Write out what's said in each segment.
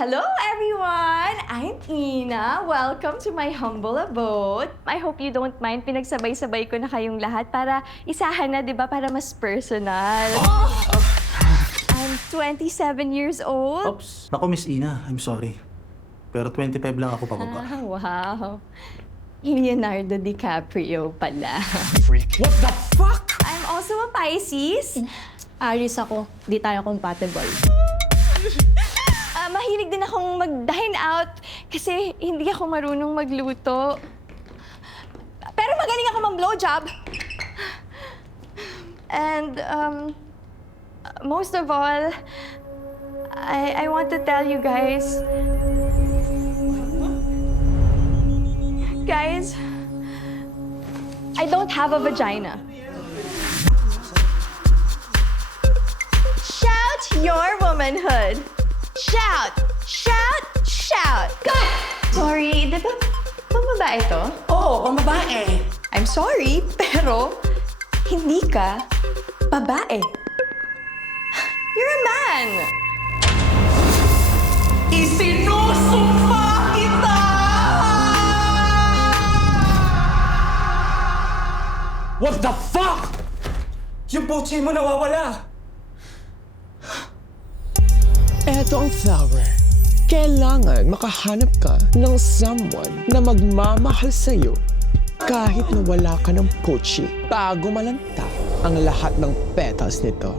Hello everyone! I'm Ina. Welcome to my humble abode. I hope you don't mind. Pinagsabay-sabay ko na kayong lahat para isahan na, di ba? Para mas personal. I'm 27 years old. Oops. Naku, Miss Ina, I'm sorry. Pero 25 lang ako pababa. Wow. Leonardo DiCaprio pala. Freak. What the fuck? I'm also a Pisces. Aris ako. Di tayo compatible. Mahilig din akong mag-dine out kasi hindi ako marunong magluto. Pero magaling ako mag-blowjob. And most of all, I want to tell you guys, I don't have a vagina. Shout your womanhood. Shout! Shout! Shout! Go! Sorry, di ba babae to? Oo, ang babae. I'm sorry, pero hindi ka babae. You're a man! Isinusumpa kita! What the fuck? Yung putsi mo nawawala. Eto ang flower. Kailangan makahanap ka ng someone na magmamahal sa'yo kahit na wala ka ng pochi bago malanta ang lahat ng petals nito.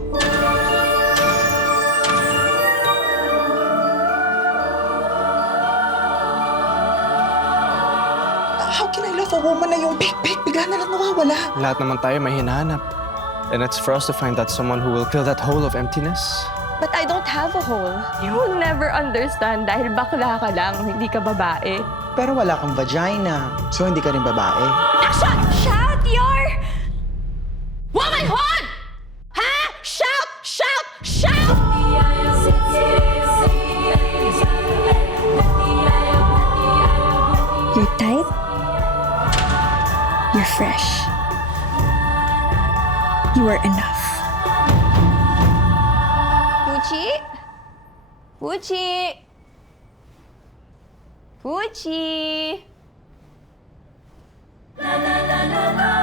How can I love a woman na yung bigla na lang nawawala? Lahat naman tayo may hinahanap. And it's for us to find that someone who will fill that hole of emptiness. But I don't have a hole. You will never understand dahil bakla ka lang, hindi ka babae. Pero wala kang vagina, so hindi ka rin babae. Action! Shout your womanhood! Ha? Shout! Shout! Shout! You're tight. You're fresh. You are enough. Puchi? Puchi? Puchi? La la la la la.